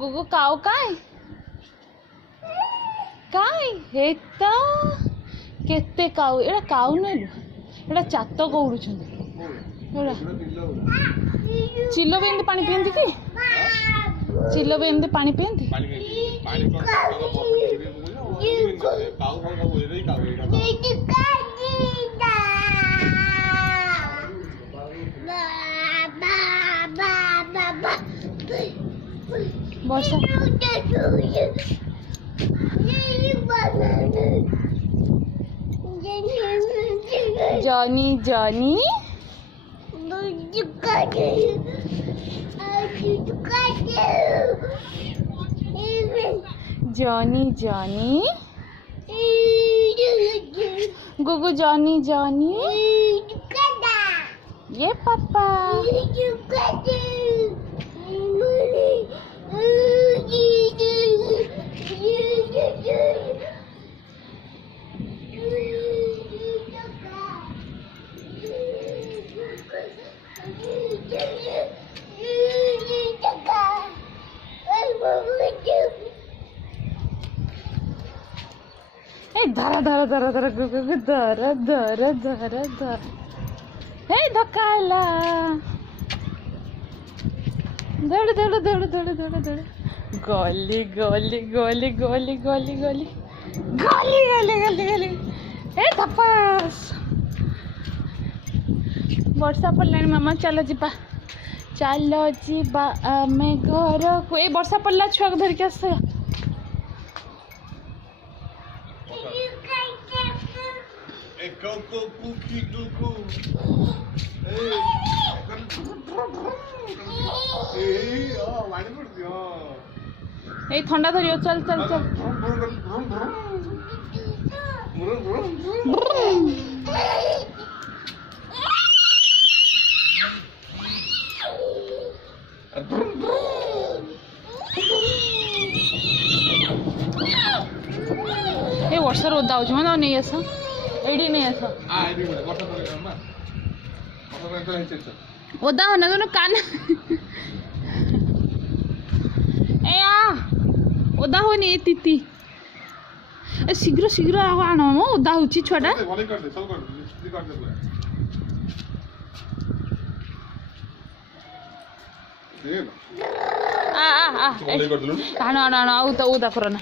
गुगु काऊ काय काय हेता केते काऊ एड़ा काऊ नहीं एड़ा चात कौड़ुछंती एड़ा चिल्लो भी एंदे पानी पियंती कि चिल्लो भी एंदे पानी पियंती वर्षा जॉनी जॉनी जॉनी जॉनी गुगु जॉनी जॉनी ये पापा धरा धरा धरा धरा गुगु धरा धरा धरा धरा धक्काला दौड़ दौड़ दौड़ दौड़ दौड़ दौड़ गली गली गली गली गली गली गली गली गली गली ए धपास वर्षा पड़े मामा चलो जीवा चलो जीवा आमे घर को ए वर्षा पड़ला छुआ को धरिक आस ए ठंडा धरियो चल चल चल ए वर्षा ओदा हो नहीं आस एडी नहीं आस ओदा होना तो कान ए ओदा हो नहीं तीती ए शीघ्र शीघ्र आण मो ओदा होची छुआटा आ आ आ आण आण आण ओदा करना।